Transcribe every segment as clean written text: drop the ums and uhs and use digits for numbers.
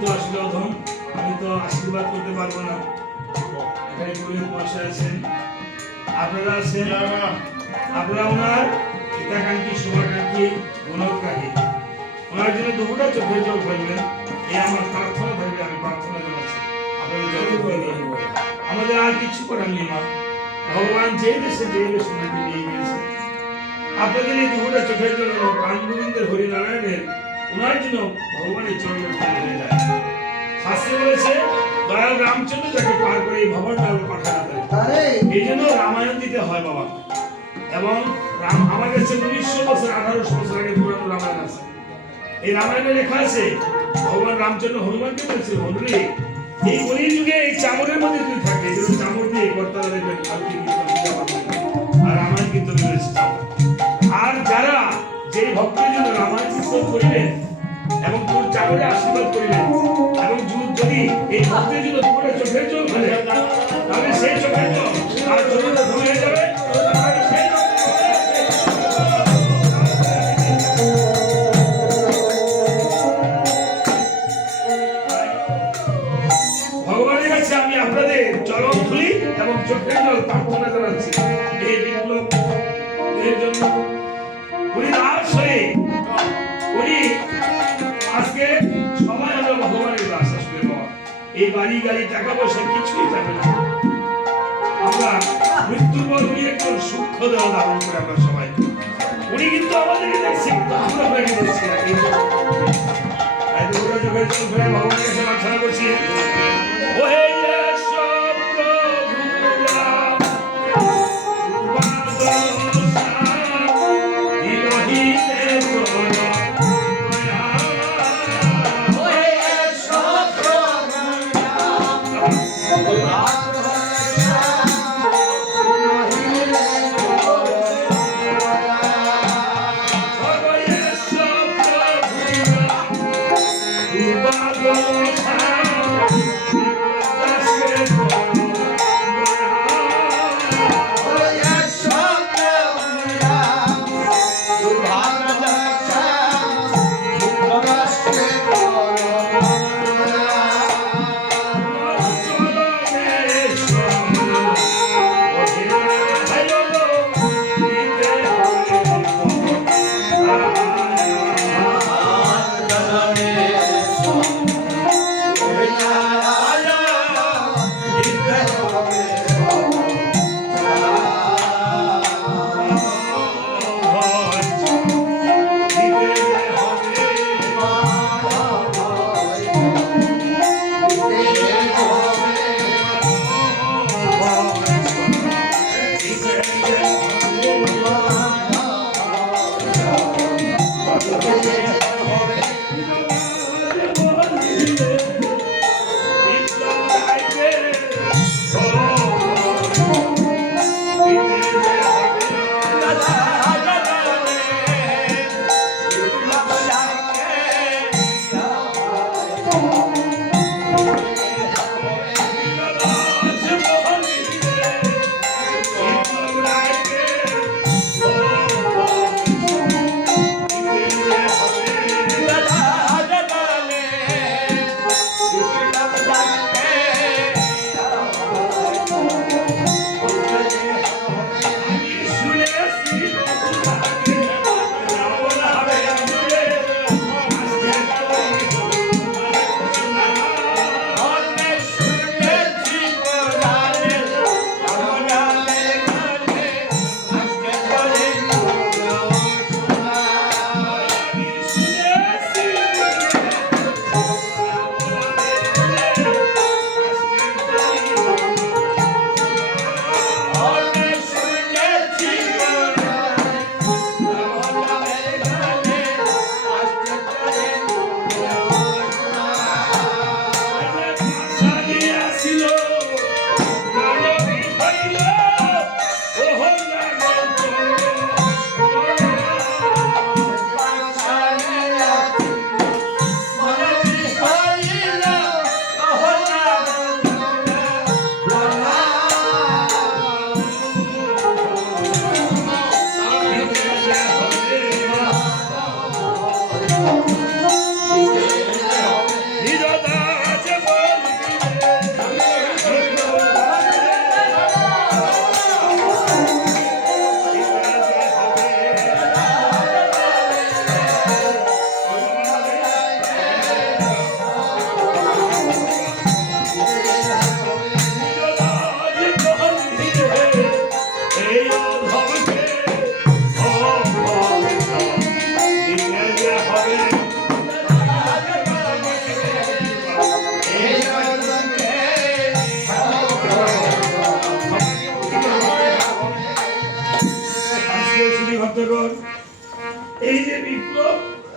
তো আসলে অধম, আমি তো আশীর্বাদ করতে পারবো না। এখানে পুরোহিত মহাশয় আছেন, আপনারা আছেন, আপনারা ওনার হিতাকাঙ্ক্ষী শুভাকাঙ্ক্ষী গুণগ্রাহী, ওনার জন্য দুপুরটা চোখের জল ফেলবেন, এই আমার প্রার্থনা থাকবে। আমি প্রার্থনা জানাচ্ছি আপনাদের জল করে দিন। আমাদের আর কিছু করার নেই মা, ভগবান যে দেশে ওনাকে নিয়ে গিয়েছে। আপনাদের এই দুপুরটা চোখের জল প্রাণ গোবিন্দের হরিনারায়ণের ওনার জন্য ভগবানের চরণে হয়ে যায়। শাস্ত্রে বলেছে দয়াল রামচন্দ্র যাকে পার করে এই ভবন ডালে পাঠাতে, এই জন্য রামায়ণ দিতে হয় বাবা। এবং আমার কাছে 1900 বছর 1800 বছর আগে পুরানো রামায়ণ আছে। এই রামায়ণে লেখা আছে ভগবান রামচন্দ্র হনুমানকে বলেছে, হনুরে এই কলির যুগে এই চামড়ের মধ্যে তুই থাকবে, এই চামড় দিয়ে কর্তারা দেখবেন আর রামায়ণ কিন্তু রয়েছে চামড়। আর যারা যেই ভক্তের জন্য রামায়ণ কীর্তন করিবেন এবং তোর চাকরে আশীর্বাদ করিলেন এবং যদি এই ভক্তের জন্য তোমার চোখের জল ফেলে, তাহলে সেই চোখের জল আর চোখে ধুয়ে যাবে। ভগবানের কাছে আমি আপনাদের চরণ ধুলি এবং চোখের জল প্রার্থনা জানাচ্ছি এই বিপ্লব এর জন্য। উনি দাস হয়ে উনি আজকে সবাই আমরা ভগবানের দাস আসলে বাবা। এই বাড়ি গাড়ি টাকা পয়সা কিছুই যাবে না, আমরা মৃত্যুর পর উনি একজন সূক্ষ্ম দেহ ধারণ করে আমরা সবাই। উনি কিন্তু আমাদেরকে দেখছি, কিন্তু আমরা আপনাকে দেখছি না। তাই তো ওরা চোখের জল ফেলে ভগবানের কাছে প্রার্থনা করছি, ওহে Bye.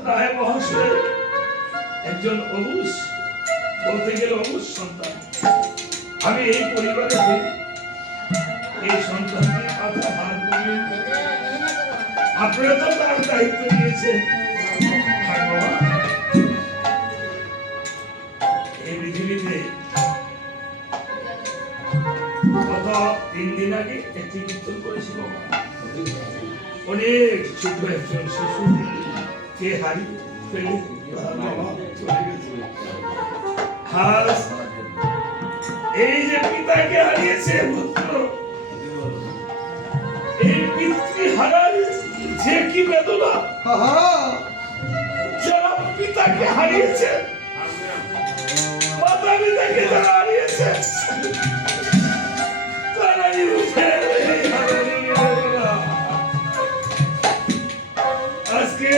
রায় মহাশয় একজন অবুঝ, বলতে গেলে অবুঝ সন্তান। আমি এই পরিবারে এই সন্তানকে কথা ভার করি, আপনারা তো তার দায়িত্ব নিয়েছেন। বাবা, এই পৃথিবীতে গত 3 দিন আগে একটি কীর্তন করেছিল। অনেক ছোট একজন শিশু কে হারিয়ে ফেলে চলে গেছে। আজ এই যে পিতাকে হারিয়েছে পুত্র, এই পিতৃহারার যে কি বেদনা, যারা পিতাকে হারিয়েছে, মাতা পিতাকে যারা হারিয়েছে, তারাই বুঝে এই হারানোর বেদনা। আজকে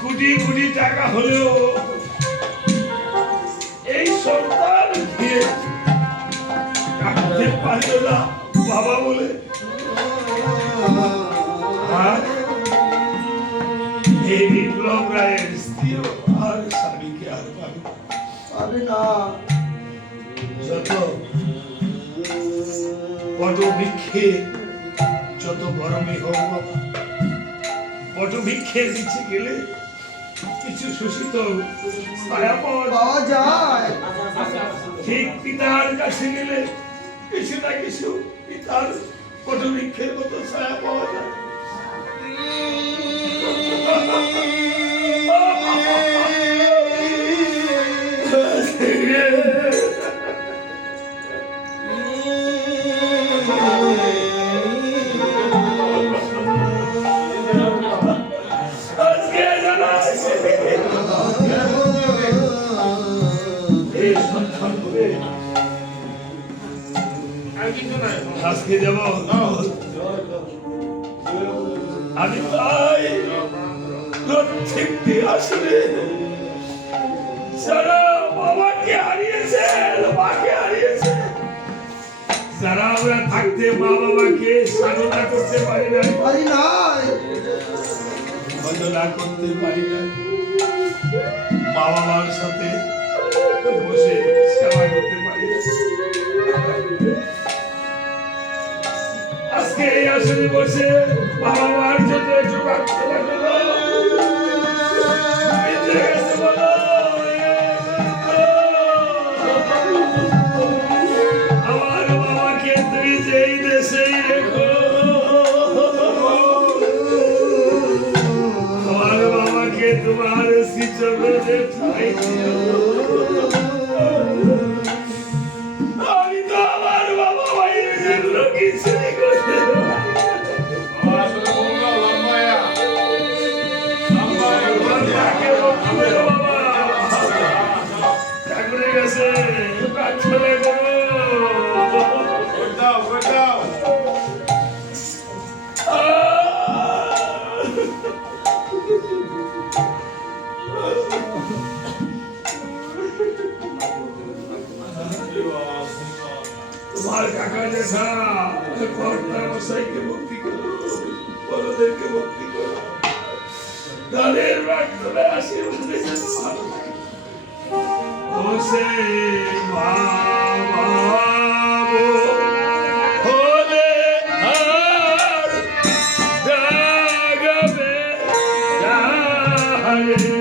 কোটি কোটি টাকা হলেও এই সন্তান দিয়ে রাখতে পারল না বাবা বলে। আর এই বিপ্লব রায়ের স্ত্রী আর স্বামীকে আর পাবে না। যত পটভিক্ষে, যত গরমই হোক বাবা, পটভিক্ষে দিচ্ছে গেলে কিছু শোষিত ছায়া পাওয়া যায়। ঠিক পিতার কাছে গেলে কিছু না কিছু পিতার পটভিক্ষের মতো ছায়া পাওয়া যায়। আজকে যাব আমি তাই প্রত্যেকটি আসলে যারা বাবাকে হারিয়েছে, মাকে হারিয়েছে, যারা আমরা থাকতে মা বাবাকে সাধনা করতে পারি না, বন্দনা করতে পারি না, মা বাবার সাথে বসে সেবা করতে পারি না, আজকে এই আসনে বসে বাবা মার জন্য একটু প্রার্থনা করো। আমার বাবাকে তুমি যেই দেশেই রেখো, আমার বাবাকে তোমার শ্রীচরণে ঠাই দিও। আমি তো আমার বাবা ভাইয়ের জন্য কিছুই করতে তোমার কাকা জেঠা কর্তা মশাইকে ভক্তি করো, বড়দেরকে ভক্তি করো, তাদের প্রার্থনা আশীর্বাদে যেন ভালো থাকে। ও সে বাবা হলে আর জাগবে জাগে।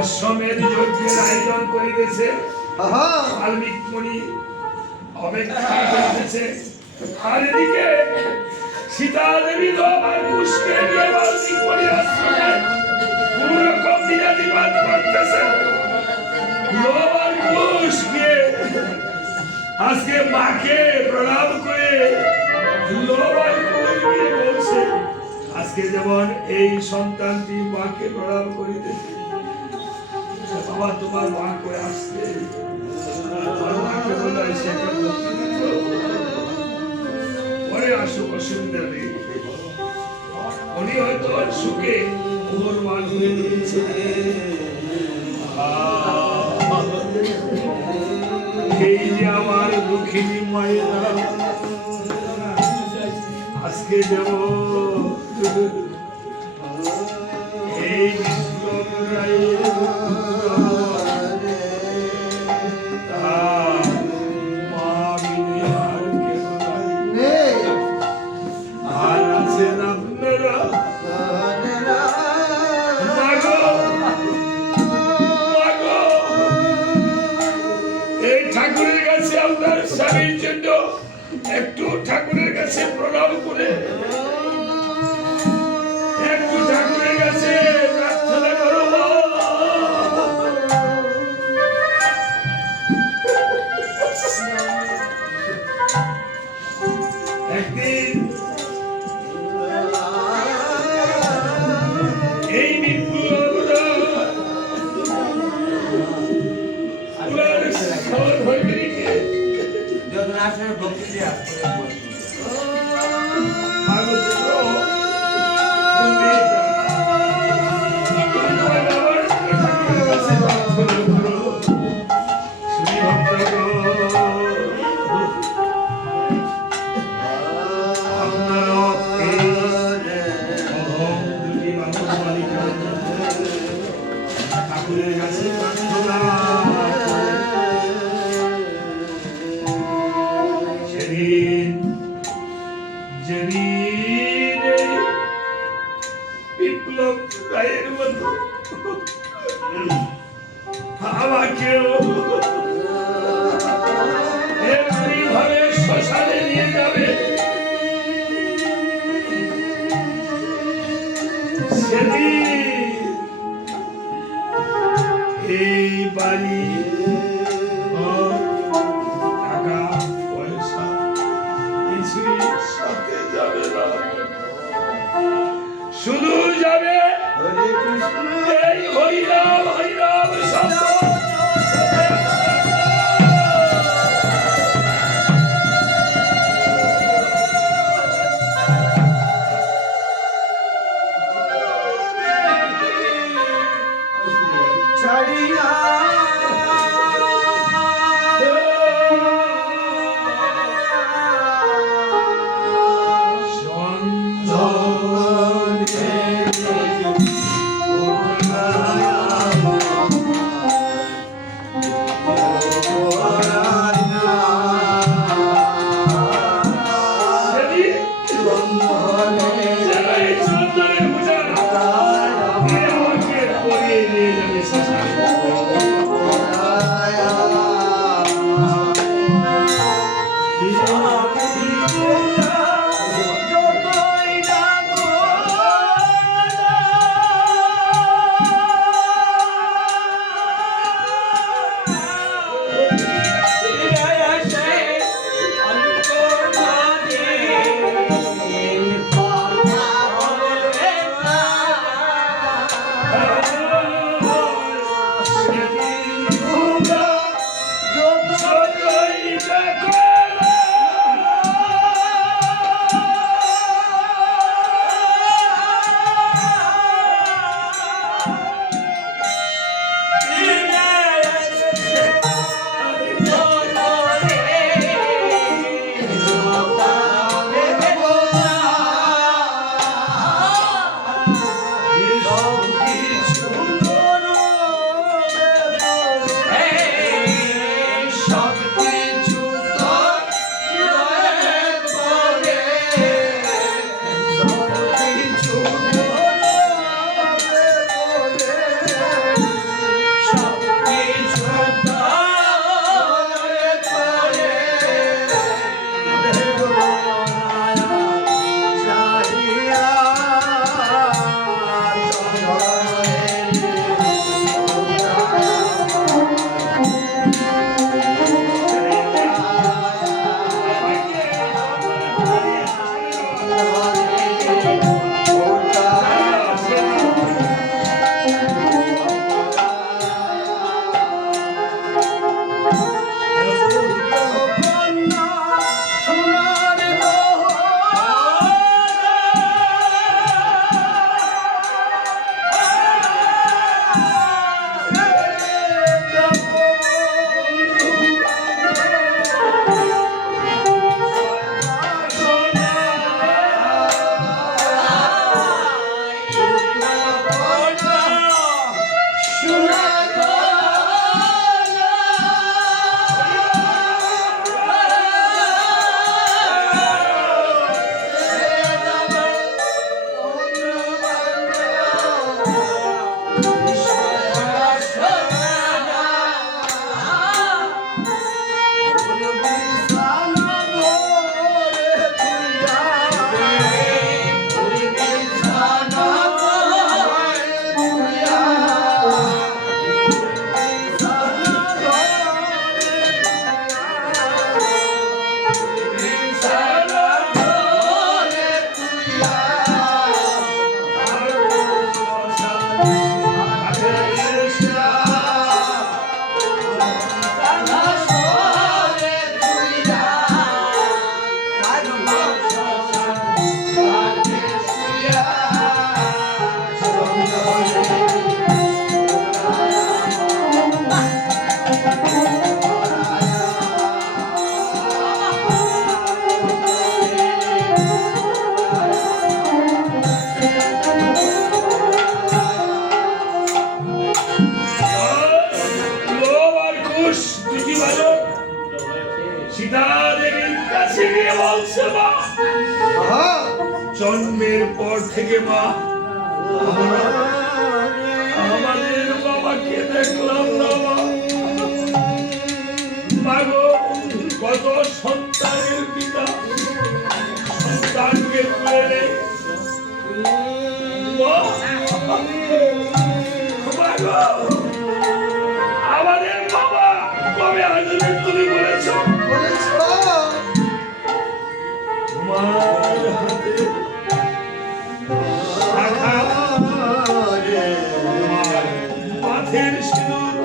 অশ্বমেধ যজ্ঞের আয়োজন করিতেছে বাল্মীক মুনি অপেক্ষা করিতেছে আর এদিকে সীতা দেবী আর কুশকে নিয়ে বাল্মীক মুনি আশ্রমে কোন রকম দিনাতিপাত করতেছে লোভ আর কুশ গিয়ে আজকে মাকে প্রণাম করে লোভ আর কুশ গিয়ে বলছে আজকে যেমন এই সন্তানটি মাকে প্রণাম করিতেছে বাবা তোমার মা করে আসছে মাকে বলে সেটা পরে আসুক অসুবিধা নেই উনি হয়তো সুখে ওর মান হয়ে দিয়েছে এই যে আমার দুঃখিনী মায়েরা আজকে যাব এই বিপ্লব রায়ের মা বিনে আর কেন নাই আর আছেন আপনারা এই ঠাকুরের কাছে আপনার স্বামীর জন্য একটু ঠাকুরের কাছে প্রণাম করে একটু ঠাকুরের কাছে প্রার্থনা করো একদিন এই বিপ্লবরা ঠাকুরের কাছে প্রার্থনা যেদিন বিপ্লব রায়ের মতো আমাকেও এমনি ভাবে শ্মশানে নিয়ে যাবে সেদিন এই বাড়ি টাকা পয়সা কিছুই সাথে যাবে না শুধু যাবে এই হরিনাম হরিনাম শব্দ কাছে গিয়ে বলছে মা জন্মের পর থেকে মা আমাদের বাবাকে দেখলাম না মা গো কত সন্তানের পিতা সন্তানকে তুলে নেয় আমাদের বাবা কবে আসবে তুমি বলেছ তোমার হাতে মাথের সিঁদুর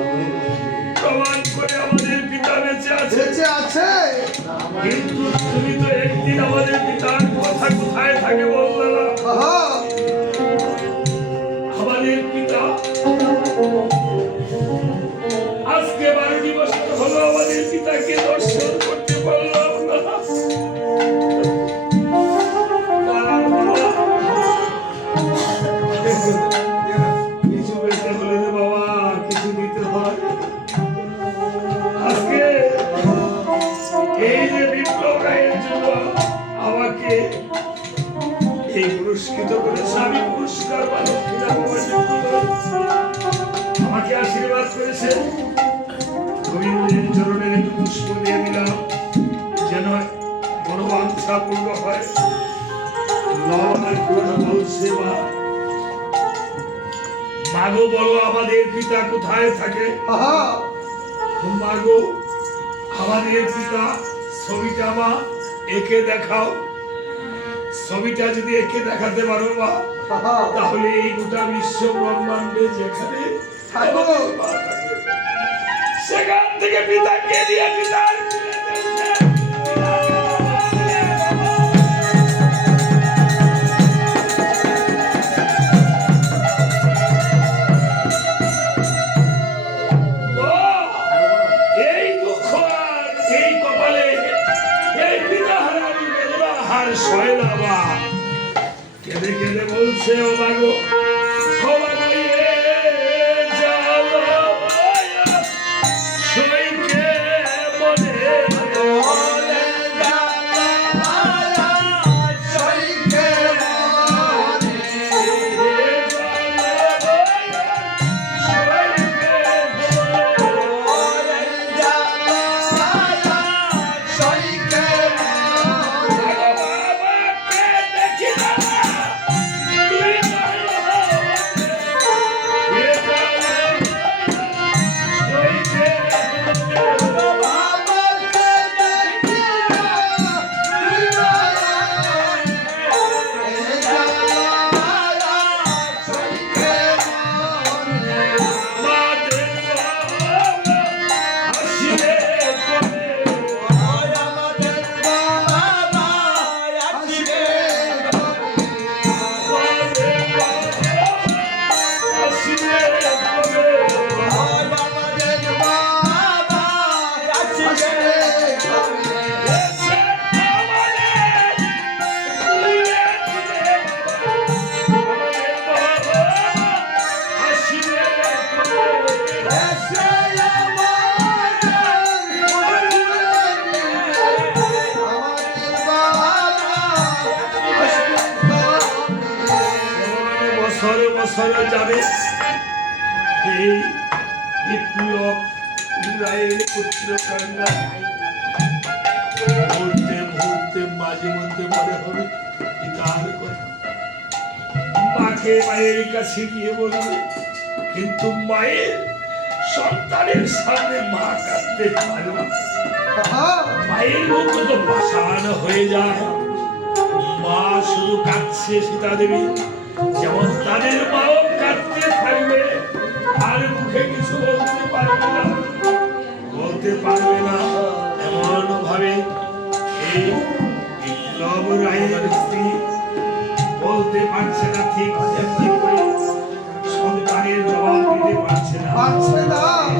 প্রমাণ করে আমাদের পিতা বেঁচে আছে কিন্তু তুমি তো একদিন আমাদের পিতার কথা কোথায় থাকে বললে না আমাদের পিতা আজকে 12টি বছর হলো আমাদের পিতাকে দর্শন করতে পারলাম না কিছু পেতে হলে বাবা কিছু দিতে হয় আজকে এই যে বিপ্লব রায়ের জন্য আমাকে এই পুরস্কৃত করেছে আমি পুরস্কার আমাকে আশীর্বাদ করেছে গোবিন্দের চরণের একটু পুষ্প দিয়ে দিলাম যেন মনোবাঞ্ছা পূর্ণ হয় বলছে মাগো বলো আমাদের পিতা কোথায় থাকে মাগো আমাদের পিতা ছবিটা মা একে দেখাও ছবিটা যদি একে দেখাতে পারো মা তাহলে এই গোটা বিশ্ব ব্রহ্মাণ্ডে যেখানে সেখান থেকে পিতাকে দিয়ে পিতার এই দুঃখ আর এই কপালে এই পিতাহারার বেদনা হার সয় না মা কেঁদে কেঁদে বলছে ও মাগো বছরে যাবে এই বিপ্লব রায়ের পুত্র কন্যা মুহূর্তে মুহূর্তে মাঝে মধ্যে মনে হবে পিতার কথা মাকে মায়ের কাছে গিয়ে বলবে কিন্তু মায়ের সন্তানের সামনে মা কাঁদতে পারে না মায়ের মুখ তো পাষাণ হয়ে যায় মা শুধু কাঁদছে সীতা দেবী যেমন তাদের মাও কাঁদতে থাকবে আর মুখে কিছু বলতে পারবে না এমন ভাবে এই বিপ্লব রায়ের স্ত্রী বলতে পারছে না ঠিক করে সন্তানের জবাব দিতে পারছে না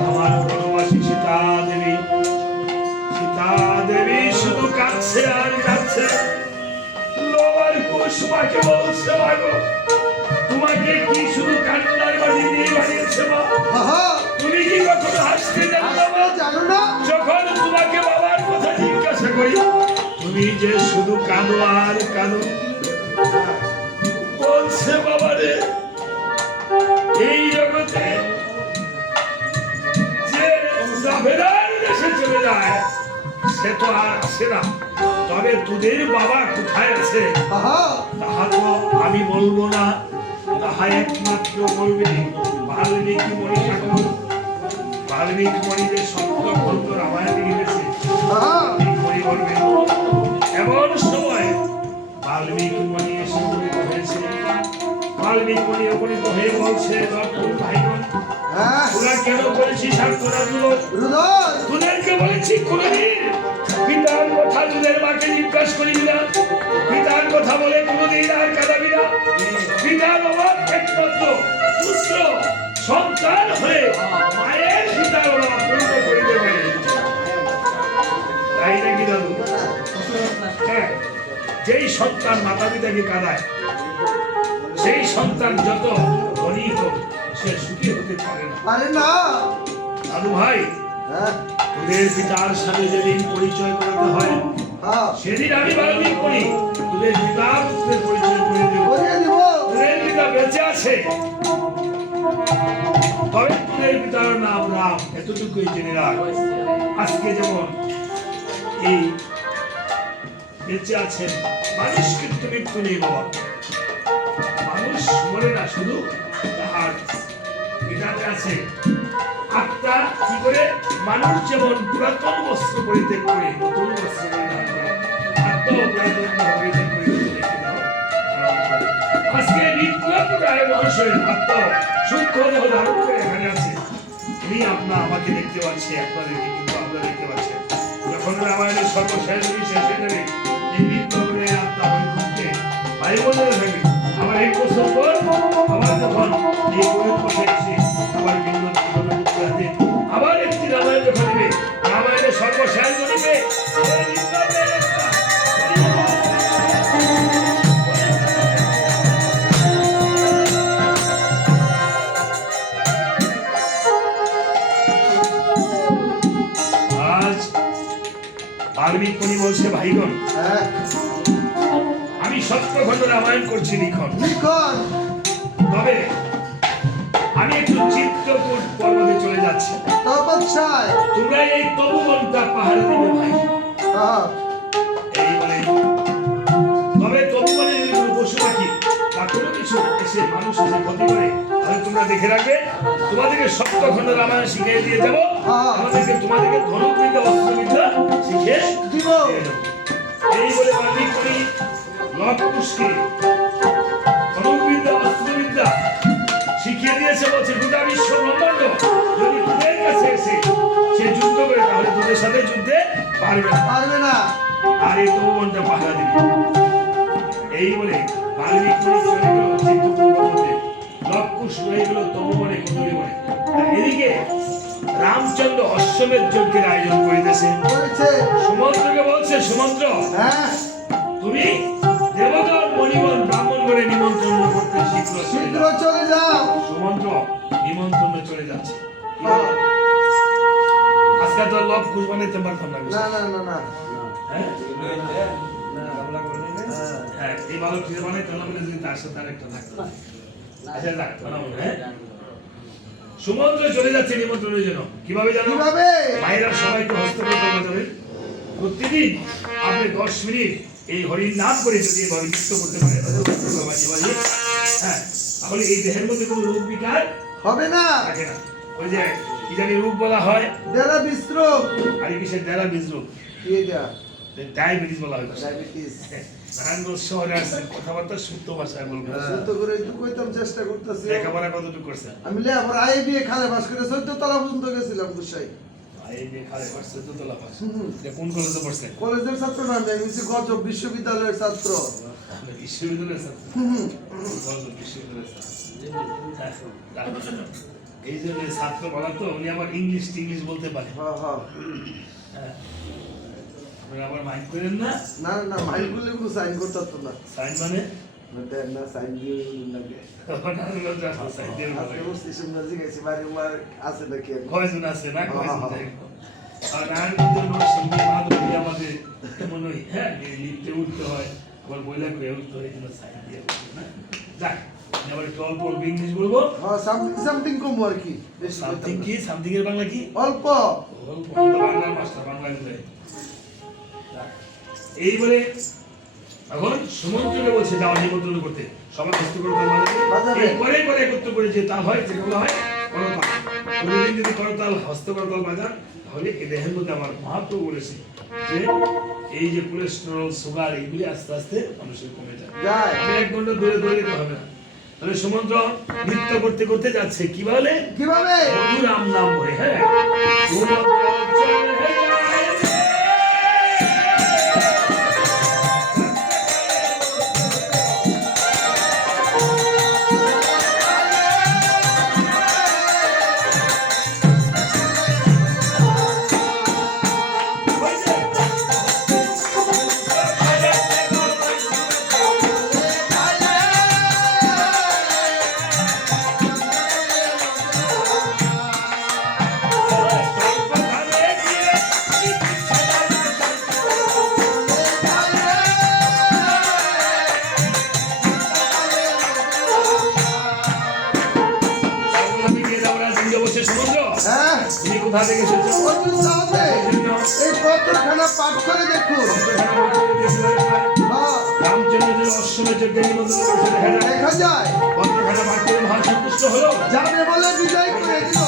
আমার বনবাসী সীতা দেবী শুধু কাঁদছে আর কাঁদছে লোবার কুসুমাকে বলছে মাগো তোমাকে কি শুধু কান্নার বাড়ি দিয়ে বানিয়েছে মা তুমি কি কখনো হাসতে জানো না যখন তোমাকে বাবার কথা জিজ্ঞাসা করি তুমি যে শুধু কাঁদো আর কাঁদো। বলছে বাবারে এই জগতে যে জাভেদার দেশে চলে যায় সে তো আর আসে না, তবে তোদের বাবা কোথায় আছে তাহা তো আমি বলবো না, তাহা একমাত্র বলবে বাল্মীকি মণি ঠাকুর। বাল্মীকি মণি যে সত্য খন্ড রামায়ণে লিখেছে মণি বলবে। এমন সময় বাল্মীকি মণি এসে উপনীত হয়েছে। বাল্মীকি মণি উপনীত হয়ে বলছে ভাইগণ, তোরা কেন বলেছিস আর তোরা তোদেরকে বলেছি কোনদিন পিতার কথা তোদের মাকে জিজ্ঞাসা করিবি না, পিতার কথা বলে কোনদিন আর কাঁদাবি না। পিতার অভাব একমাত্র পুত্র সন্তান হয়ে মায়ের পিতার অভাব পূর্ণ করিতে পারে, তাই নাকি দাদু? হ্যাঁ, যেই সন্তান মাতা পিতাকে কাঁদায় সেই সন্তান যত ধনী হোক সে সুখী হতে পারে না। দাদু ভাই, তোদের পিতার সাথে যেদিন পরিচয় করাতে হয় সেদিন আমি বাল্মীকি করি তোদের পিতা পুত্রের পরিচয় করে দেব। তোদের পিতা বেঁচে আছে, তবে তোদের পিতার নাম রাম, এতটুকুই জেনে রাখ। আজকে যেমন এই বেঁচে আছেন, মানুষ কিন্তু মৃত্যু নেই বাবা, মানুষ মরে না, শুধু তাহার পিতাতে আছে আত্মা। কি করে মানুষ যেমন পুরাতন বস্ত্র পরিত্যাগ করে নতুন বস্ত্র পরিধান করে, আত্মাও পুরাতন পরিত্যাগ করে আজকে নিত্যপ্রায় মানুষের আত্মা সূক্ষ্ম দেহ ধারণ করে এখানে আছে। উনি আমাকে দেখতে পাচ্ছে, আপনাদেরকে কিন্তু আপনারা দেখতে পাচ্ছেন। যখন রামায়ণের সর্বশেষ শেষ হয়ে যাবে এই নিত্যপ্রায় আত্মা বৈকুণ্ঠে বায়ুমণ্ডলে থাকবে। আমার এক বছর পর আবার যখন এই পরিত পথে এসে আবার বিন্দু আবার একটি রামায়ণ যখন দিবে, রামায়ণের সর্বশেষ বলিবে আজ বাল্মীকি মুনি বলছে, ভাইগণ আমি সত্যখণ্ড রামায়ণ করছি লিখন, তবে আমি একটু চিত্রকূট পর্বতে চলে যাচ্ছি। তোমরা এই তপবনটা পাহাড়ে দিবে ভাই। এই বলে তবে তপবনে যদি কোনো পশু পাখি বা কোনো কিছু এসে মানুষ এসে ক্ষতি করে তাহলে তোমরা দেখে রাখবে, তোমাদেরকে সত্যখণ্ড রামায়ণ শিখিয়ে দিয়ে যাবো, তোমাদেরকে ধনুর্বিদ্যা অস্ত্রবিদ্যা শিখিয়ে দিব। এই বলে বাল্মীকি মুনি লব কুশকে ধনুর্বিদ্যা অস্ত্রবিদ্যা শিখিয়ে দিয়েছে। বলছে গোটা বিশ্ব ব্রহ্মাণ্ড যদি তোদের কাছে এসে সে যুদ্ধ করে তাহলে তোদের সাথে যুদ্ধে পারবে না, আর এই তপবনটা পাহারা দিবে। এই বলে বাল্মীকি মুনি চলে গেল চিত্রকূট পর্বতে, লব কুশ হয়ে গেল তপবনে কদলী বনে। এদিকে রামচন্দ্র অশ্বমেধ যজ্ঞের আয়োজন করিতেছে। সুমন্ত্রকে বলছে, সুমন্ত্র তুমি দেবগণ মণিগণ ব্রাহ্মণগণে নিমন্ত্রণ করতে শীঘ্র চলে যাও। সুমন্ত্র নিমন্ত্রণ চলে যাচ্ছে। আজকে তো লব কুশ বানাইতে পারতাম না। হ্যাঁ, এই ভালো কিছু বানাইতে না বলে যদি তার সাথে আরেকটা থাকতো। আচ্ছা যাক, বানাবো। সুমন্ত্র চলে যাচ্ছে নিমন্ত্রণের জন্য। কিভাবে জানো? ভাইরা সবাইকে হস্তগত করবে। প্রতিদিন আপনি 10 মিনিট এই হরির নাম করে যদি এভাবে নৃত্য করতে পারে, হ্যাঁ, তাহলে এই দেহের মধ্যে কোনো রোগ বিকার হবে না, থাকে না। ওই যে কি জানি রোগ বলা হয় দেরা বিস্রোগ, আর কিসের দেরা বিস্রোগ, ডায়াবেটিস বলা হয়। ডায়াবেটিস নারায়ণগঞ্জ শহরে আসছে, কথাবার্তা শুদ্ধ ভাষায় বলবেন। শুদ্ধ করে একটু কইতাম, চেষ্টা করতেছি। লেখাপড়া কতটুকু করছেন? আমি লেখাপড়া আইবিএ খালে পাস করে 14 তলা পর্যন্ত গেছিলাম বুঝাই। আইবিএ খালে পাস 14 তলা পাস। কোন কলেজে পড়ছেন? কলেজের ছাত্র না, আমি হচ্ছে গজব বিশ্ববিদ্যালয়ের ছাত্র। বিশ্ববিদ্যালয়ের ছাত্র? গজব বিশ্ববিদ্যালয়ের ছাত্র। এই যে ছাত্র বলা তো, উনি আবার ইংলিশ বলতে পারে। হ্যাঁ, আপনি আবার মাইন্ড করেন না? না না, মাইন্ড করলে কোনো সাইন করতে হতো না। সাইন মানে? না, সাইন দিয়ে লাগে। সাইন দিয়ে লাগে। আছে নাকি? কয়জন আছে না? কয়জন? আর নারায়ণগঞ্জ নরসিংদী মাধবী আমাদের এমন ওই হ্যাঁ লিফটে উঠতে হয় আবার বইলা করে উঠতে হয় কিন্তু সাইড দিয়ে উঠতে না যাক এবার একটু অল্প অল্প ইংলিশ বলবো হ্যাঁ সামথিং কম আর কি সামথিং কি সামথিং এর বাংলা কি অল্প অল্প বাংলা মাস্টার বাংলা বলে এইবারে এখন সমুদ্রকে বলছে যাওয়া নিমন্ত্রণ করতে সবাই হস্ত করে বাজাবে। এই করে করে একত্র করে যে তাল হয় যেগুলো হয় করতাল প্রতিদিন যদি করতাল হস্ত করতাল বাজান তাহলে এই দেহের মধ্যে আমার মহাপ্রভু বলেছে যে এই যে কোলেস্টেরল সুগার এইগুলি আস্তে আস্তে মানুষের কমে যায় যায়। আমি 1 ঘন্টা দূরে দৌড়ে যেতে হবে না তাহলে সমুদ্র নৃত্য করতে করতে যাচ্ছে কি বলে কিভাবে মধুরাম নাম বলে হ্যাঁ সমুদ্র চলে যায় হ্যাঁ তুমি কোথা থেকে এসেছো অর্জুন সাহেব এই পত্রখানা পাঠ করে দেখুন হ্যাঁ রামচন্দ্রের অশ্বমের যজ্ঞে নিমন্ত্রণ করেছে দেখা যায় দেখা যায় পত্রখানা পাঠ করে মহান সন্তুষ্ট হলো যাবে বলে বিজয় করে দিল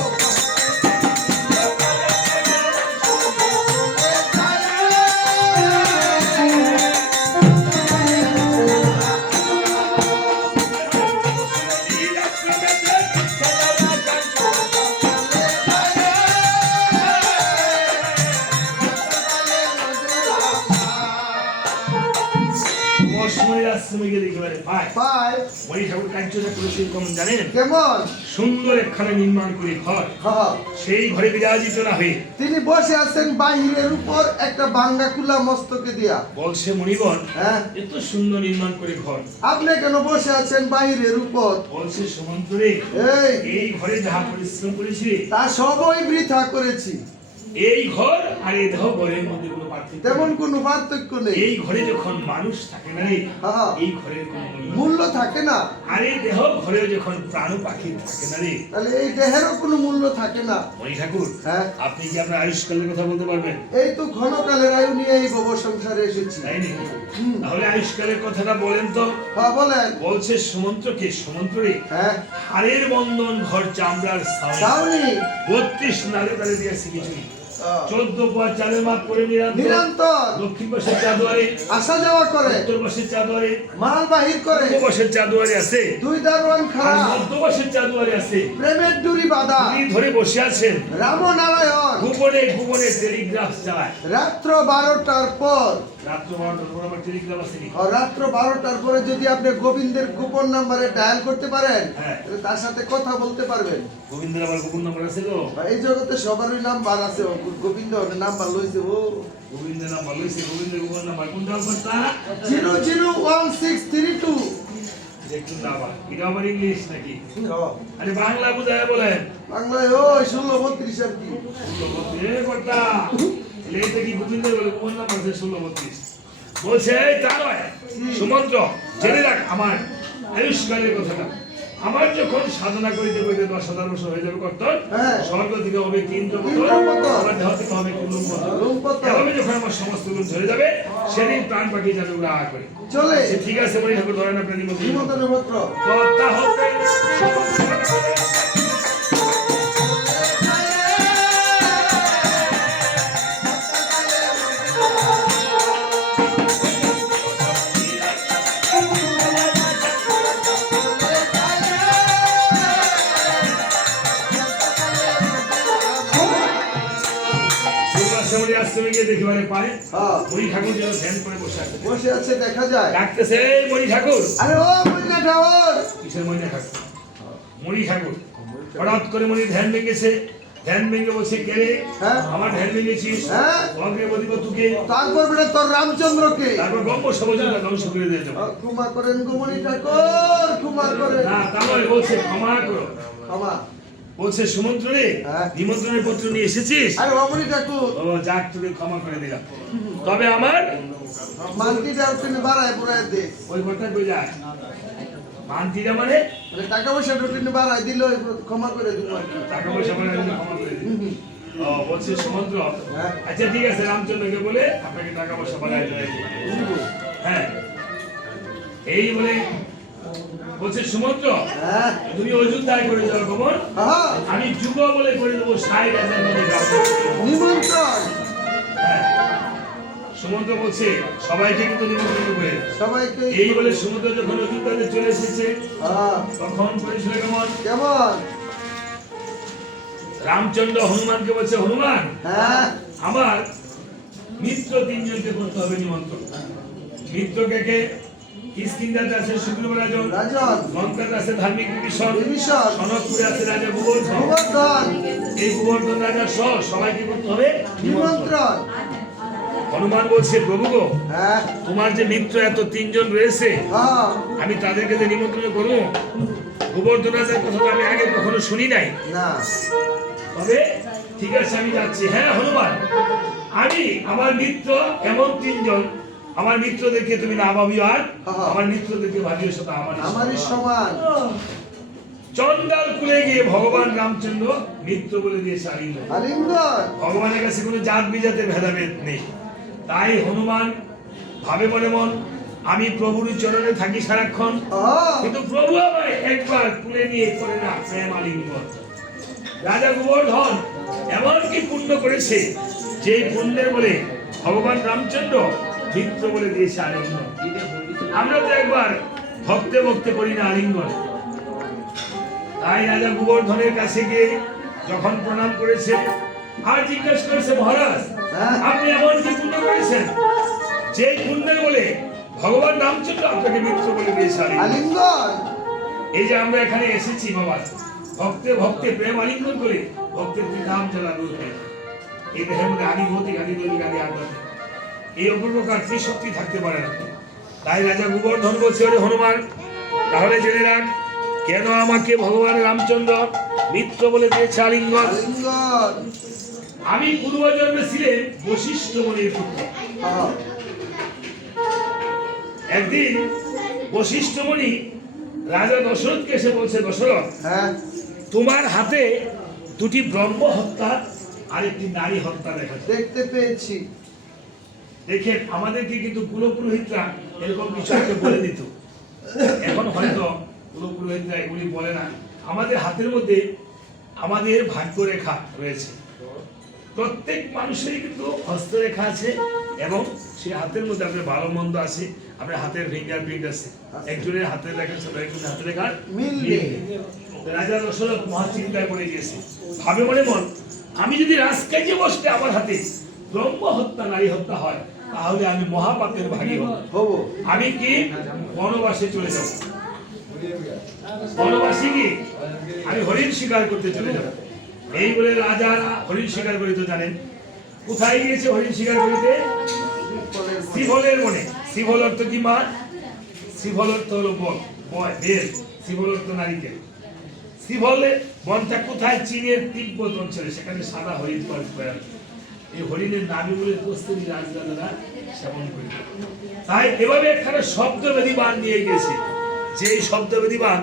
মশমনির আশ্রমে গেলে একেবারে পায় পায় মণি ঠাকুর কার্যটা করেছে কেমন জানেন কেমন সুন্দর একখানে নির্মাণ করে ঘর হ্যাঁ সেই ঘরে বিরাজিত না হয়ে তিনি বসে আছেন বাহিরের উপর একটা ভাঙ্গা কুলা মস্তকে দিয়া বলছে মণিগণ হ্যাঁ এত সুন্দর নির্মাণ করে ঘর আপনি কেন বসে আছেন বাহিরের উপর বলছে সমন্তরে এই এই ঘরে যাহা পরিশ্রম করেছি তা সবই বৃথা করেছি এই ঘর আর এই দেহ ঘরের মধ্যে কোনো পার্থক্য তেমন নেই। কোনো পার্থক্য নেই এই ঘরে যখন মানুষ থাকে না রে হ্যাঁ। এই ঘরের কোনো মূল্য নেই। মূল্য থাকে না আর এই দেহ ঘরে যখন প্রাণ পাখি থাকে না রে তাহলে এই দেহেরও কোনো মূল্য থাকে না মণি ঠাকুর হ্যাঁ আপনি কি আপনার আয়ুষ্কালের কথা বলতে পারবেন এই তো ঘনকালের আয়ু নিয়ে এই ভব সংসারে এসেছি তাই নাকি হুম। তাহলে আয়ুষ্কালের কথাটা বলেন তো হ্যাঁ বলেন বলছে সমন্ত্রকে সমন্ত্রে হ্যাঁ হাড়ের বন্ধন ঘর চামড়ার ছাউনি দাউনি 32 নালে তালে দিয়েছে কিছুই 14 পা চালের মাপ করে নিরন্তর নিরন্তর দক্ষিণ পাশের চাদুয়ারে আসা যাওয়া করে উত্তর পাশের চাদুয়ারে মাল বাহির করে পূর্ব পাশের চাদুয়ারে আছে দুই দারোয়ান আর খাড়া মধ্য পাশের চাদুয়ারে আছে প্রেমের ডুরি বাঁধা উনি ধরে বসে আছেন রামনারায়ণ গোপনে গোপনে টেলিগ্রাফ চালায় রাত্র 12টার পর রাত্র 12টার পর আবার টেলিগ্রাফ আসেনি রাত্র 12টার পরে যদি আপনি গোবিন্দের গোপন নাম্বারে ডায়াল করতে পারেন হ্যাঁ। তাহলে তার সাথে কথা বলতে পারবেন গোবিন্দের আবার গোপন নাম্বার আছে তো এই জগতে সবারই নাম্বার আছে গোবিন্দ নাম্বার লইছে ও গোবিন্দের নাম্বার লইছে গোবিন্দের গোপন নাম্বার কোনটা করতা 001632 দেখুন না আবার এটা আবার ইংলিশ নাকি আরে বাংলা বুঝায় বলেন বাংলায় ওই 1632 আর কি এ কর্তা লেতে কি গোবিন্দের বলে গোপন নাম্বার আছে 1632 বলছে এই তা নয় সুমন্ত্র জেনে রাখ আমার আয়ুষ্কালের কথাটা আমার যখন সাধনা করিতে করিতে 10,000 বছর হয়ে যাবে কর্তন হ্যাঁ। স্বর্গ থেকে হবে ইন্দ্রপতন ইন্দ্রপতন। আমার দেহ থেকে হবে কুলুমপতন কুলুমপতন। এভাবে যখন আমার সমস্ত গুণ ঝরে যাবে সেদিন প্রাণ পাখি যাবে উড়া করে চলে সে ঠিক আছে মনে ঠাকুর ধরেন আপনার নিমন্ত্রণ নিমন্ত্রণ পত্র কথা হতে আশ্রমে গিয়ে দেখিবারে পায় হ্যাঁ মণি ঠাকুর যেন ধ্যান করে বসে আছে বসে আছে দেখা যায় ডাকতেছে এই মণি ঠাকুর আরে ও মইনা ঠাকুর কিসের মণি ঠাকুর মণি ঠাকুর হঠাৎ করে মণি ধ্যান ভেঙেছে ধ্যান ভেঙে বসে কে রে হ্যাঁ। আমার ধ্যান ভেঙেছিস হ্যাঁ। অগ্রবতী তুকে তারপর বলে তোর রামচন্দ্রকে তারপর ব্রহ্ম সমাজটা ধ্বংস করে দিয়ে যাবে ক্ষমা করেন গোমনি ঠাকুর ক্ষমা করেন না তা নয় বলছে ক্ষমা করো ক্ষমা বলছে সুমন্ত্র রে, হ্যাঁ। নিমন্ত্রণের পত্র নিয়ে এসেছিস? আরে বামুনি ঠাকুর ও যাক, তোকে ক্ষমা করে দিলাম। তবে আমার মানকিটা একটু বাড়ায় পুরাই দে। ওই কথা কই যায় মানতিরা মানে মানে টাকা পয়সা একটু বাড়ায় দিলে ক্ষমা করে দিব আর কি। টাকা পয়সা মানে আমি ক্ষমা করে দিই। ও বলছে সুমন্ত্র, হ্যাঁ। আচ্ছা ঠিক আছে, রামচন্দ্রকে বলে আপনাকে টাকা পয়সা বাড়ায় দেয়। হ্যাঁ, এই বলে বলছে সুমন্ত্র, হ্যাঁ তুমি অযোধ্যায় করে যাও খবর, হ্যাঁ আমি যুগ বলে করে দেবো ৬০,০০০ মনে গ্রাম। নিমন্ত্রণ হ্যাঁ, সুমন্ত্র বলছে সবাইকে কিন্তু নিমন্ত্রণ করে। সবাইকে। এই বলে সমুদ্র যখন অযোধ্যাতে চলে এসেছে, হ্যাঁ তখন করেছিল কেমন? কেমন? রামচন্দ্র হনুমানকে বলছে, হনুমান হ্যাঁ আমার মিত্র ৩ জনকে করতে হবে নিমন্ত্রণ। মিত্র কে কে? কিষ্কিন্ধাতে আছে সুগ্রীব রাজন, রাজন, লঙ্কাতে আছে ধার্মিক বিভীষণ, বিভীষণ, সনকপুরে আছে রাজা গোবর্ধন। গোবর্ধন, এই গোবর্ধন রাজা সহ সবাইকে করতে হবে নিমন্ত্রণ। নিমন্ত্রণ। হনুমান বলছে, প্রভু গো, হ্যাঁ তোমার যে মিত্র এত ৩ জন রয়েছে, হ্যাঁ আমি তাদেরকে যে নিমন্ত্রণ করবো, গোবর্ধন রাজার কথা তো আমি আগে কখনো শুনি নাই। না তবে ঠিক আছে, আমি যাচ্ছি। হ্যাঁ হনুমান, আমি আমার মিত্র এমন ৩ জন, আমার মিত্রদেরকে তুমি না ভাবিও, আর আমার মিত্রদেরকে ভাবিও সেটা আমারই সমান। চন্ডাল কুলে গিয়ে ভগবান রামচন্দ্র মিত্র বলে দিয়েছে আলিঙ্গন। আলিঙ্গন। ভগবানের কাছে কোনো জাত বিজাতের ভেদাভেদ নেই। তাই হনুমান ভাবে মনে মন, আমি প্রভুর চরণে থাকি সারাক্ষণ, কিন্তু প্রভু আমায় একবার কুলে নিয়ে করে না প্রেম আলিঙ্গন। রাজা গোবর্ধন এমন কি পুণ্য করেছে, যে পুণ্যের বলে ভগবান রামচন্দ্র মিত্র বলে দিয়েছে আলিঙ্গন। আমরা তো একবার ভক্তে ভক্তে করি না আলিঙ্গন। তাই রাজা গোবর্ধনের কাছে গিয়ে যখন প্রণাম করেছে, আর জিজ্ঞাসা করেছে, মহারাজ আপনি এমন কি পুণ্য করেছেন, যে পুণ্যের বলে ভগবান রামচন্দ্র আপনাকে মিত্র বলে দিয়েছে আলিঙ্গন। এই যে আমরা এখানে এসেছি বাবা, ভক্তে ভক্তে প্রেম আলিঙ্গন করে ভক্তের ত্রিধাম জ্বালা দূর হয়ে যায়। এই দেহের মধ্যে আদি ভৌতিক আদি দৈবিক আদি আধ্যাত্মিক এই অপূর্বকার ত্রিশক্তি থাকতে পারে না। তাই রাজা গোবর্ধন বলছে, ওরে হনুমান, তাহলে জেনে রাখ, কেন আমাকে ভগবান রামচন্দ্র মিত্র বলে দিয়েছে আলিঙ্গন। আমি পূর্বজন্মে ছিলেন বশিষ্ঠ মুনির পুত্র। একদিন বশিষ্ঠ মুনি রাজা দশরথকে এসে বলছে, দশরথ, তোমার হাতে 2টি ব্রহ্ম হত্যা আর একটি নারী হত্যা দেখা যায়। দেখতে পেয়েছি। দেখেন, আমাদেরকে কিন্তু কুলপুরোহিতরা এরকম কিছু একটা বলে দিত। এখন হয়তো কুলপুরোহিতরা এগুলি বলে না। আমাদের হাতের মধ্যে আমাদের ভাগ্যরেখা রয়েছে। প্রত্যেক মানুষেরই কিন্তু হস্তরেখা আছে, এবং সেই হাতের মধ্যে আপনার ভালো মন্দ আছে, আপনার হাতের ফিঙ্গারপ্রিন্ট আছে। একজনের হাতের রেখার সাথে একজনের হাতের রেখার মিল নেই। রাজা দশরথ মহা চিন্তায় পড়ে গিয়েছে। ভাবে মনে মন, আমি যদি রাজকাজে বসতে আমার হাতে ব্রহ্ম হত্যা নারী হত্যা হয়, তাহলে আমি মহাপাপের ভাগী হব। আমি কি বনবাসে চলে যাব। বনবাসী কি আমি হরিণ শিকার করতে চলে যাব। এই বলে রাজারা হরিণ শিকার করিতে জানেন। কোথায় গিয়েছে হরিণ শিকার করিতে? শিবলের বনে। শিবল অর্থ কি মা? শিবল অর্থ হলো বেল, শিবল অর্থ নারিকেল। শিবলের বনটা কোথায়? চীনের তিব্বত অঞ্চলে, সেখানে সাদা হরিণ পাওয়া। এই হরিণের নামই বলে কস্তুরী রাজদাদারা সেবন করিত। তাই এভাবে একখানে শব্দবেদী বান নিয়ে গেছে, যে শব্দবেদী বান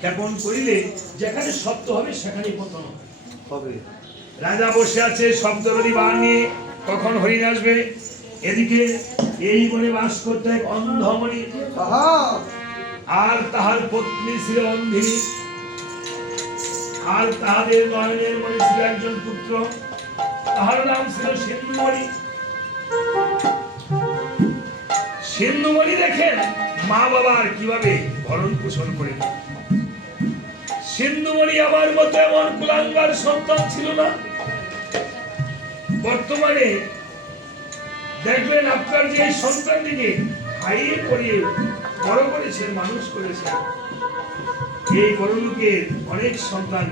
ক্ষেপণ করিলে যেখানে শব্দ হবে সেখানেই পতন হবে। রাজা বসে আছে শব্দবেদী বান নিয়ে, কখন হরিণ আসবে। এদিকে এই বনে বাস করতে এক অন্ধমণি, আর তাহার পত্নী ছিল অন্ধিনী, আর তাহাদের নয়নের মনে ছিল একজন পুত্র, তাহার নাম ছিল সিন্ধুমণি। সিন্ধুমণি দেখেন মা বাবার কিভাবে ভরণ পোষণ করে। সিন্ধুমণি আমার মতো এমন কুলাঙ্গার সন্তান ছিল না। বর্তমানে দেখবেন আপনার যে সন্তানটিকে খাইয়ে পড়িয়ে বড় করেছেন, মানুষ করেছেন, এই বড় লোকের অনেক সন্তান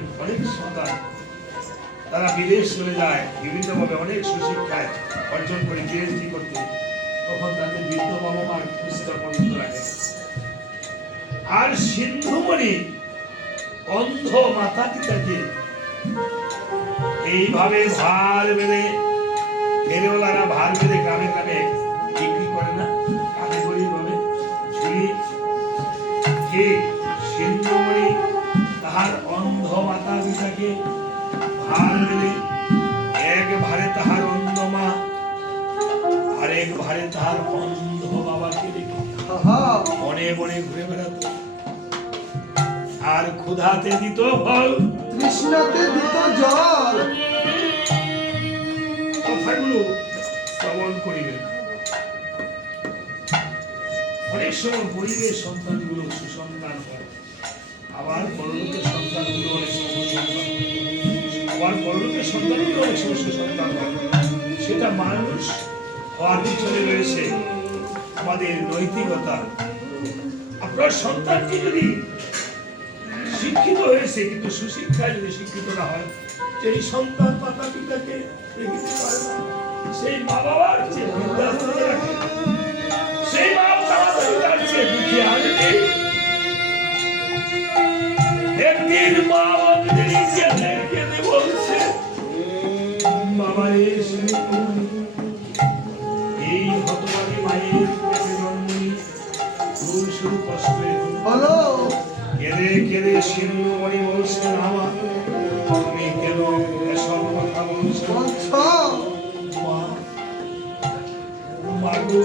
তারা বিদেশ চলে যায়, বিভিন্নভাবে অনেক সুশিক্ষায় অর্জন করে পিএইচডি করতে, তখন তাদের বৃদ্ধ বাবা মার পুরস্কার পর্যন্ত রাখে। আর সিন্ধুমণি অন্ধ মাতা পিতাকে এইভাবে ভার বেঁধে ফেরিওয়ালারা ভার বেঁধে গ্রামে গ্রামে বিক্রি করে না, কাঁধে করে এইভাবে ঝুলি যে সিন্ধুমণি তাহার অন্ধ মাতা পিতাকে ভার বেঁধে এক ভারে তাহার অন্ধ মা আর এক ভারে তাহার অন্ধ বাবাকে রেখে আহা, বনে বনে ঘুরে বেড়াতো আর ক্ষুধাতে দিত ফল। তৃষ্ণাতে দিত জল। কথাগুলো শ্রবণ করিবেন। অনেক সময় গরিবের সন্তানগুলো সুসন্তান হয়, আবার বড়লোকের সন্তানগুলো অনেক সময় সুসন্তান হয়। আবার বড়লোকের সন্তানগুলো অনেক সময় সুসন্তান হয়। সেটা মানুষ হওয়ার পিছনে রয়েছে আমাদের নৈতিকতা। আপনার সন্তানটি যদি শিক্ষিত হয়েছে কিন্তু সুশিক্ষায় যদি শিক্ষিত না হয়, সেই সন্তান মাতা পিতাকে দেখিতে পারে না। সেই মা বাবার যে বৃদ্ধাশ্রমে রাখে, সেই মা তাড়াতাড়ি তার চেয়ে দুঃখে আসবে। একদিন মা অঞ্জলি কেঁদে কেঁদে বলছে, বাবা এসে এই হতভাগী মায়ের পেটে জন্ম নিয়ে শুরু কষ্ট হলো কেঁদে কেঁদে সিন্ধুমণি বলছেন, আমার তুমি কেন এসব কথা বলছো? বলছো মা, মা গো,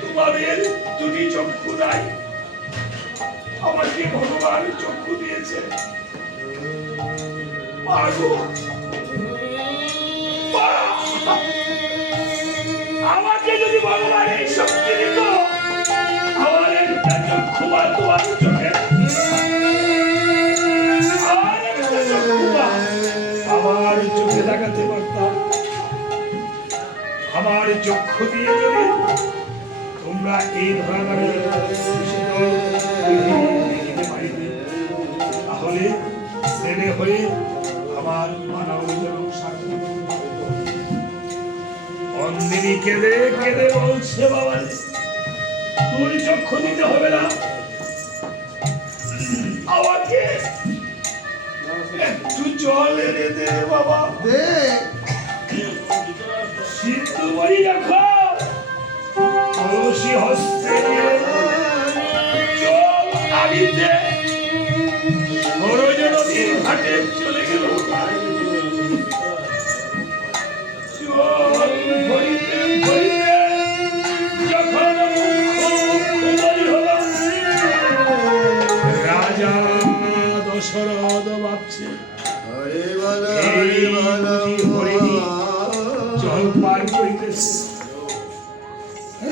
তোমাদের দুটি চক্ষু নাই, আমাকে ভগবান চক্ষু দিয়েছে। মা গো, মা, আমাকে যদি ভগবান এই শক্তি দিত, আমার একটা চক্ষু বা তোমার চোখে, আর একটা চক্ষু বা আমার চোখে দেখাতে পারতাম। আমার চক্ষু দিয়ে যদি তোমরা এই ধরাধারে দেখিতে পারিতে, তাহলে ছেলে হয়ে আমার মানব জনক সার্থক হইত। অন্দিনী কেঁদে কেঁদে বলছে, বাবা তুই চক্ষু দিতে হবে না, আমাকে একটু জল এনে দে বাবা। দে সিন্ধুমণি রাখো কলসি হস্তে নিয়ে জল আনিতে সরজ নদীর ঘাটে চলে গেল। জল ভরিতে ভরিতে যখন মুখ্যমন্ত্রী হল, রাজা দশরথ ভাবছে এই বুঝি হরিণী জল পার করিতেছে।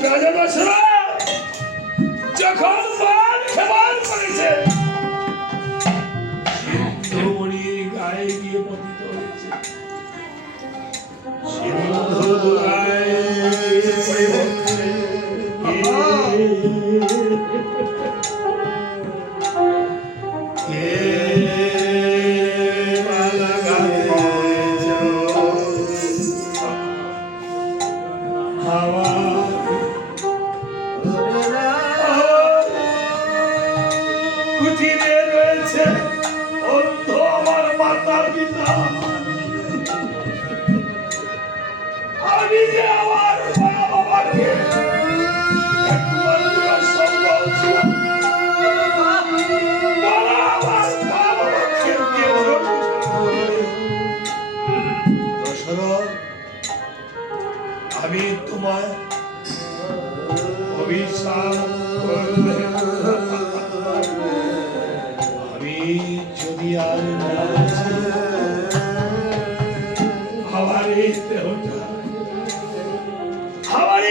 রাজা দশরথ যখন পার খেবার করেছে, সিন্ধুমণির গায়ে গিয়ে পতিত হয়েছে। সিন্ধু গায়ে পড়ে বলছে, কুঠিরে রয়েছে অন্ধ আমার মাতা পিতা, আমি যে আমার মা বাবাকে একমাত্র সম্বল ছিলাম, বলা আমার মা বাবাকে কেউ দশরথ, আমি তোমায় অভিশাপ করলে আমি যদি আর না বাঁচি, আমার এই দেহটা আমার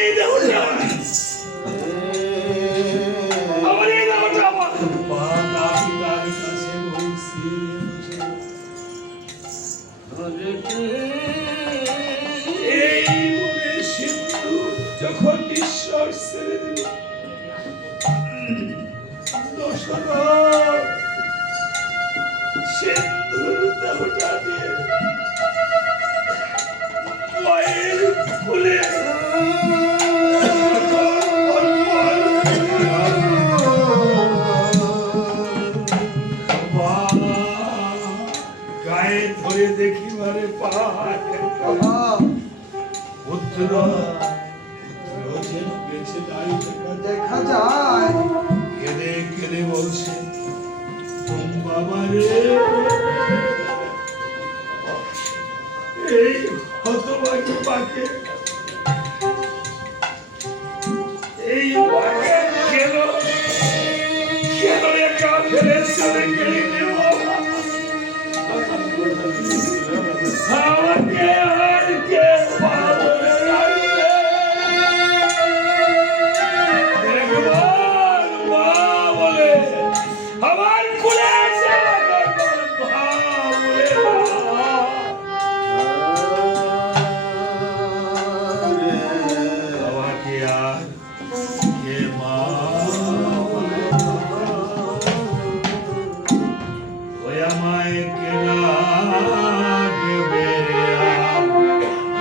আমার মাতা পিতার কাছে এই বলে সিন্ধু যখন ঈশ্বর ছেড়ে দিল, দশরথ সিন্ধুর দেহটা দিয়ে মায়ের কোলে গায়ে ধরে দেখা যায়। কেঁদে কেঁদে বলছে বাবা রে, এই হতভাগী পাকে, এই পাকে কেন কেন একা ফেলে চলে গেলি রে বাবা? আমাকে আর কে পাবে রাখবে? একবার মা বলে আমার কুলে এসে আমাকে একবার মা বলে বাবা। আমাকে আর কে মা বলে? ওই আমায় কেনা দেবে আর মা বলি।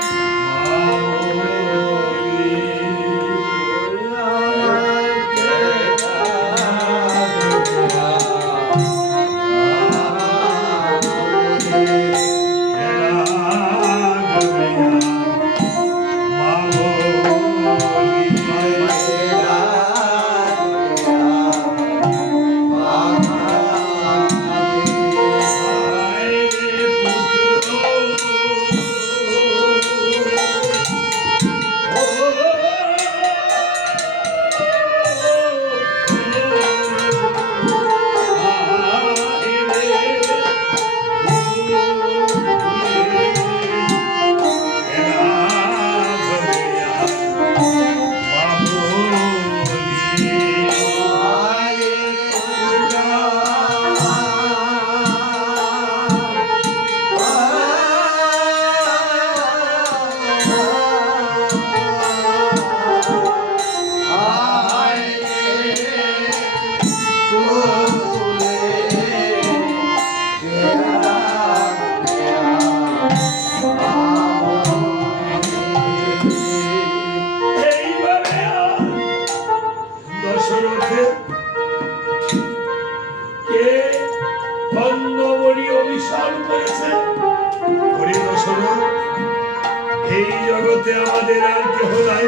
এই জগতে আমাদের আর কেহ নাই।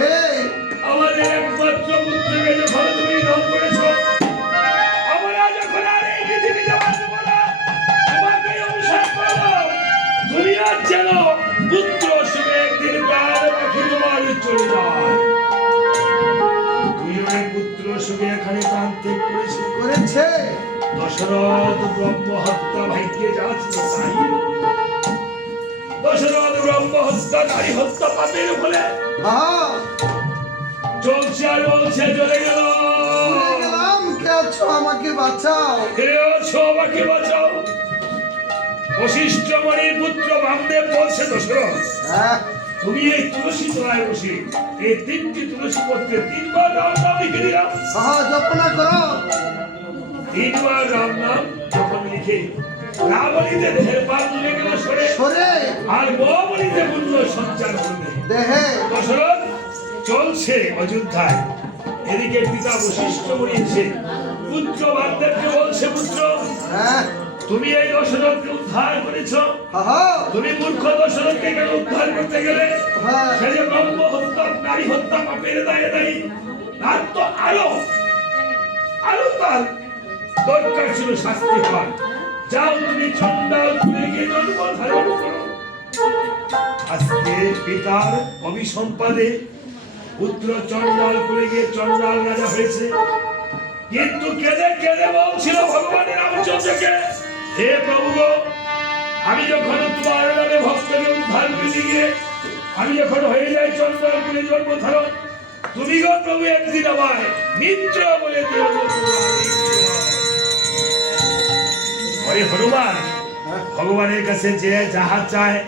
নেই। আমাদের একমাত্র পুত্রকে যখন তুমি দান করেছ, আমরা যখন আর এই পৃথিবীতে বাঁচব না, তোমাকে অভিশাপ করলাম, তুমি আর যেন পুত্র সুখে একদিন প্রাণ পাখি তোমার চলে যায়। দুইজনে পুত্র সুখে এখানে প্রাণ ত্যাগ করেছে। দশরথ ব্রহ্ম হত্যা ভাগ্যে যা ছিল তাই। দশরথ ব্রহ্ম হত্যা, নারী হত্যা পাপের ফলে চলছে আর বলছে চলে গেল। কে আছো আমাকে বাঁচাও, কে আছো আমাকে বাঁচাও। বশিষ্ঠ মণির পুত্র বামদেব বলছে দশরথ, তুমি এই তুলসী তলায় বসে এই 3টি তুলসী পত্রে 3বার রাম নাম লিখে দিলাম। জপনা করো। 3বার রাম নাম যখন লিখে রাবণীতে দেহের পাপ তুলে গেল সরে সরে, আর মহাবলীতে পুণ্য সঞ্চার করবে দেহে। দশরথ চলছে অযোধ্যায়। এদিকে পিতা বশিষ্ঠ বলেছে পুত্র বামদেবকে বলছে, পুত্র তুমি এই দশরথকে উদ্ধার করেছো, তুমি মূর্খ দশরথকে কেন উদ্ধার করতে গেলে? সে যে ব্রহ্ম হত্যা, নারী হত্যা পাপের দায়ে দায়ী। তার তো আরো তার দরকার ছিল শাস্তি হওয়ার। যাও তুমি চণ্ডালপুরে গিয়ে জন্ম ধারণ করো। আজকে পিতার অভিসম্পাদে পুত্র চণ্ডালপুরে গিয়ে চণ্ডাল রাজা হয়েছে। কিন্তু কেঁদে কেঁদে বলছিল ভগবানের রামচন্দ্রকে, হে প্রভু গো, আমি যখন তোমার নামে ভক্তকে উদ্ধার করতে গিয়ে আমি যখন হয়ে যাই চণ্ডালপুরে জন্ম ধারণ, তুমি গো প্রভু একদিন আমায় মিত্র বলে দিও। ওরে হনুমান, ভগবানের কাছে যে যাহা চায়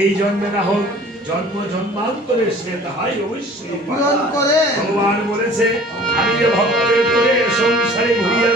এই জন্মে না হোক জন্ম জন্মান্তরে সে তাহাই অবশ্যই পূরণ করে। ভগবান বলেছে আমি যে ভক্তের করে সংসারে ঘুরিয়া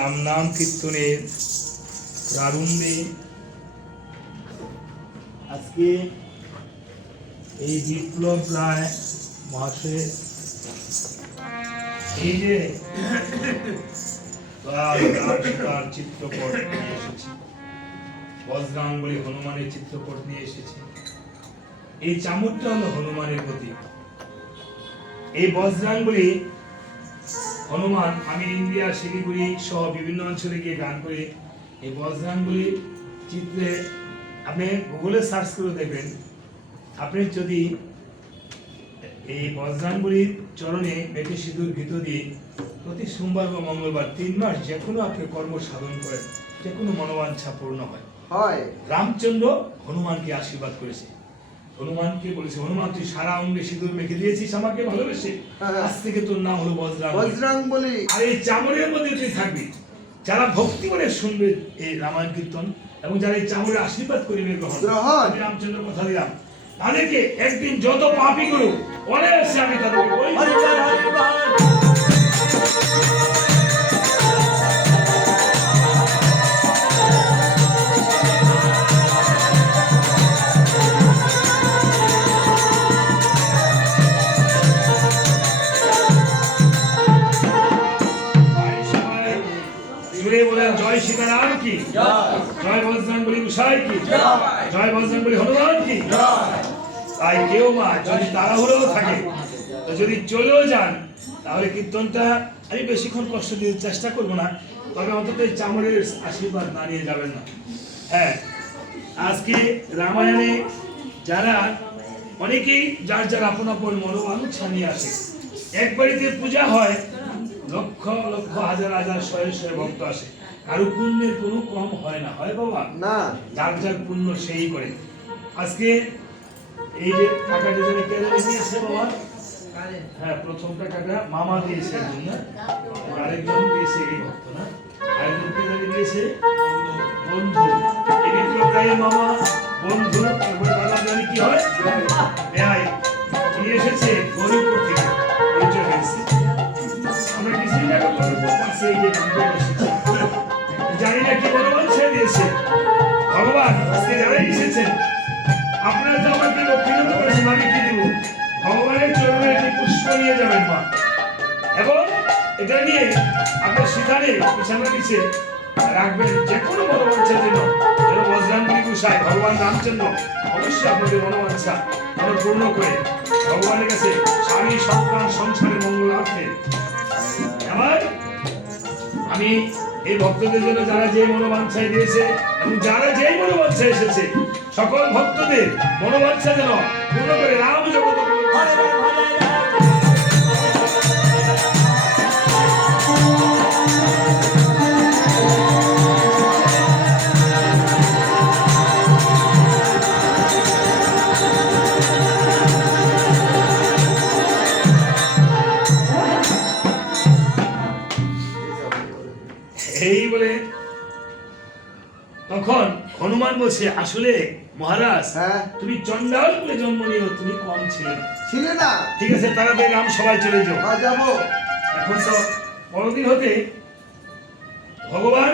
রাম নাম কীর্তনের প্রারম্ভে আজকে এই বিপ্লব রায় মহাশয়ের এই যে তার চিত্রপট নিয়ে এসেছি, বজ্রাঙ্গলি হনুমানের চিত্রপট নিয়ে এসেছি। এই চামড়টা হলো হনুমানের প্রতীক। এই বজ্রাঙ্গলি হনুমান, আমি ইন্ডিয়া শিলিগুড়ি সহ বিভিন্ন অঞ্চলে গিয়ে গান করে এই বজ্রাঙ্গলি চিত্রে আপনি গুগলে সার্চ করে দেখবেন। আপনি যদি এই বজ্রাঙ্গলির চরণে মেটে সিঁদুর ঘিত দিয়ে প্রতি সোমবার বা মঙ্গলবার 3 মাস যে কোনো আপনি কর্ম সাধন করেন, যে কোনো মনোবাঞ্ছা পূর্ণ হয়। রামচন্দ্র হনুমানকে আশীর্বাদ করেছে, হনুমানকে বলেছে, হনুমান তুই সারা অঙ্গে সিঁদুর মেখে দিয়েছিস আমাকে ভালোবেসে, আজ থেকে তোর নাম হলো বজ্রাঙ্গলি। আর এই চামড়ের মধ্যে তুই থাকবি। যারা ভক্তি করে শুনবে এই রামায়ণ কীর্তন এবং যারা এই চামড়ের আশীর্বাদ করিবে গ্রহণ, আমি রামচন্দ্র কথা দিলাম, তাদেরকে একদিন যত পাপী করুক অনায়াসে আমি তাদেরকে বলি জয় সীতারাম কি, জয় বজরঙ্গবলী গোসাই কি, জয় বজরঙ্গবলী হনুমান কি। তাই কেউ মা যদি তাড়াহুড়ো থাকে, তো যদি চলেও যান, তাহলে কীর্তনটা আমি বেশিক্ষণ কষ্ট দিতে চেষ্টা করবো না, তবে অন্তত এই চামড়ের আশীর্বাদ না নিয়ে যাবেন না। হ্যাঁ, আজকে রামায়ণে যারা অনেকেই যার যার আপন আপন মনোবাঞ্ছা নিয়ে আসে, এক বাড়িতে পূজা হয়, লক্ষ লক্ষ হাজার হাজার শয়ে শয়ে ভক্ত আসে, কারো পুণ্যের কোনো কম হয় না, হয় বাবা না, যার যার পুণ্য সেই করে। আজকে এই যে টাকাটা যেন কে দিয়েছে বাবা, হ্যাঁ প্রথমটা টাকা মামা দিয়েছে, আরেকজন দিয়েছে এই ভক্ত না, আরেকজন কে দিয়েছে বন্ধু। এই বিপ্লব রায়ের মামা বন্ধু, তারপরে দাদা জানি কি হয় ব্যয় নিয়ে এসেছে গরিবপুর থেকে পরিচয় হয়েছে। আমরা কিছুই না করতে এই যে নামটা এসেছে, জানি না কি ভগবান ছেড়ে দিয়েছে। ভগবান আজকে যারা এসেছেন, আপনারা তো আমাকে লক্ষ্মীনত করেছেন, আমি কি দিব? ভগবানের চরণে একটি পুষ্প নিয়ে যাবেন মা, এবং এটা নিয়ে আপনার সেখানে বিছানা নিচে রাখবেন। যে কোনো মনোবাঞ্ছা যেন বজরঙ্গবলী গোসাই ভগবান রামচন্দ্র অবশ্যই আপনাদের মনোবাঞ্ছা আমার পূর্ণ করে ভগবানের কাছে স্বামী সন্তান সংসারের মঙ্গলার্থে আমার আমি এই ভক্তদের জন্য যারা যে মনোবাঞ্ছায় দিয়েছে এবং যারা যেই মনোবাঞ্ছায় এসেছে, সকল ভক্তদের মনোবাঞ্ছা যেন পূর্ণ করে রাম জগৎ। এই বলে তখন হনুমান বলছে, আসলে মহারাজ তুমি চন্ডাল বলে জন্ম নিও, তুমি কম ছিলে না। ঠিক আছে, তাড়াতাড়ি রাম সবাই চলে যাও। এখন তো পরদিন হতে ভগবান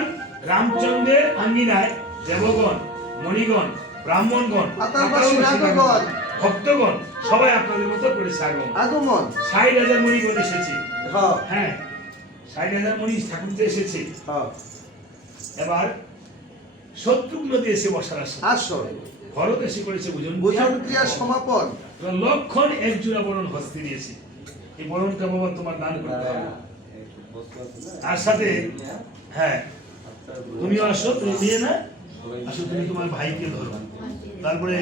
রামচন্দ্রের আঙ্গিনায় দেবগণ, মণিগণ, ব্রাহ্মণগণ, ভক্তগণ সবাই আপনাদের মতো করেছে আগমন। 60,000 মণিগণ এসেছে। হ্যাঁ, 60,000 মণি ঠাকুর এসেছে। এবার শত্রুঘ্ন এসে বসার আসন, ভরত এসে করেছে ভোজন ক্রিয়া সমাপন, লক্ষণ এক জোড়া বরণ হস্তে দিয়েছে। এই বরণটা বাবা তোমার দান করতে হবে। আর সাথে হ্যাঁ তুমিও আসো, তুমি নিয়ে না আসো, তুমি তোমার ভাইকে ধরো, তারপরে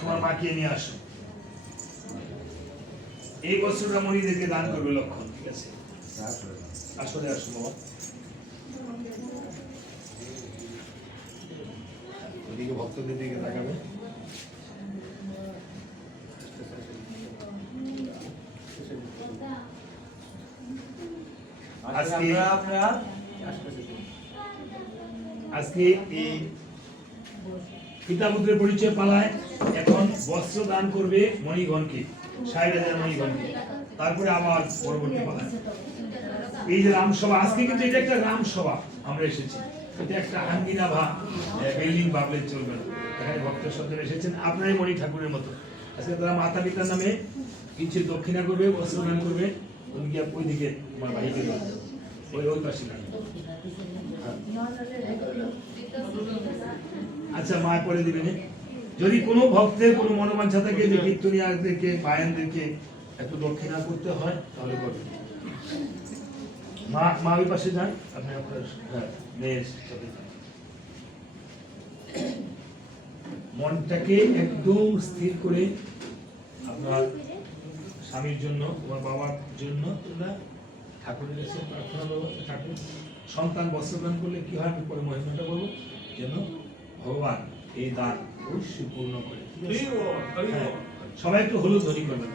তোমার মাকে নিয়ে আসো। এই বস্ত্রটা মণিদেরকে দান করবে লক্ষণ। ঠিক আছে, আসলে আসো বাবা, ওদিকে ভক্তদের দিকে তাকাবে। আজকে এই পিতাপুত্রের পরিচয় পালায় এখন বস্ত্র দান করবে মণিগণকে, 60,000 মণিগণকে, তারপরে আবার পরবর্তী পালায় এই যে রামসভা, আজকে কিন্তু এটা একটা রামসভা আমরা এসেছি, এটা একটা আঙ্গিনা বা বিল্ডিং ভাবলে চলবে না। এখানে ভক্ত সজ্জন এসেছেন আপনারই মণি ঠাকুরের মতো। আজকে তারা মাতা পিতার নামে কিছু দক্ষিণা করবে, বস্ত্রদান করবে, ওইদিকে আমার ভাইকে ওই পাশে না। আচ্ছা মা করে দিবেন। যদি কোনো ভক্তের কোনো মনোবাঞ্ছা থাকে যে কীর্তনিয়াদেরকে বায়ানদেরকে একটু দক্ষিণা করতে হয় তাহলে করবেন। মা ওই পাশে যান, আপনি আপনার মেয়ের সাথে মনটাকে একদম স্থির করে আপনার স্বামীর জন্য, তোমার বাবার জন্য তোমরা ঠাকুরের কাছে প্রার্থনা করবো। ঠাকুর সন্তান বস্ত্রদান করলে কি হয় আমি পরে মহিমাটা বলবো, যেন ভগবান এই দান অবশ্যই পূর্ণ করে। হ্যাঁ, সবাই একটু হলুদ ধ্বনি করবেন।